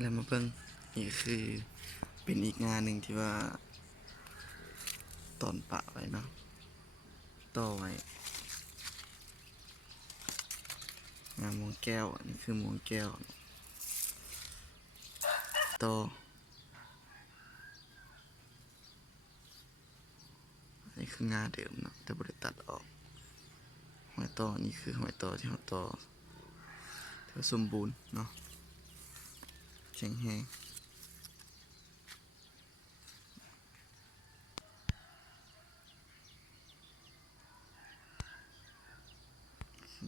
แล้วมาเบิ่งนี่คือเป็นอีกงานหนึ่งที่ว่าตอนปะไว้เนาะต่อไว้งานมวงแก้วอันนี้คือมวงแก้วต่ออันนี้คืองาเดิมเนาะแต่บ่ได้ตัดออกหอยต่อนี่คือหอยต่อที่เขาต่อที่ว่าสมบูรณ์เนาะแข็งแรง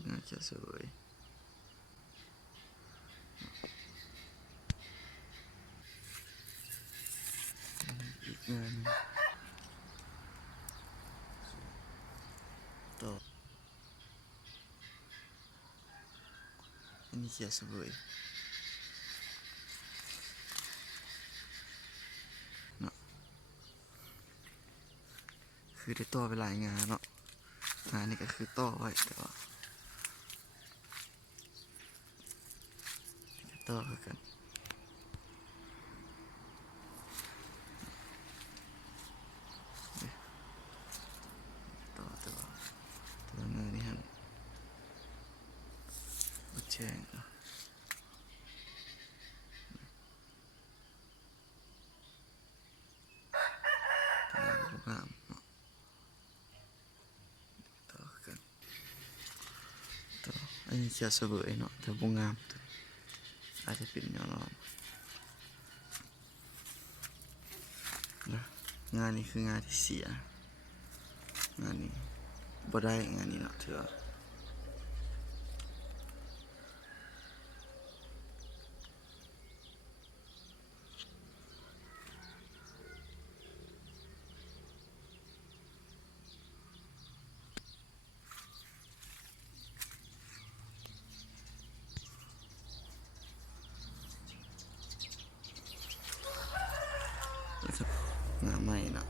น่าจะสวยอีกงานหนึ่งต่ออันนี้เขียสวยเนาะคือได้ต่อไปหลายงานเนาะงานนี้ก็คือต่อไว้แต่ว่าต่อคือกันต่อตัวเนื้อนี่ฮะบุแจ้งเนาะตัวงามเนาะต่อคือกันต่ออันนี้เขียสวยเนาะแต่บ่งามอาจจะเป็นย้อน นะงานนี้คืองานที่เสียงานนี้บ่ได้งานนี้เนาะเถอะงานใหม่เนาะ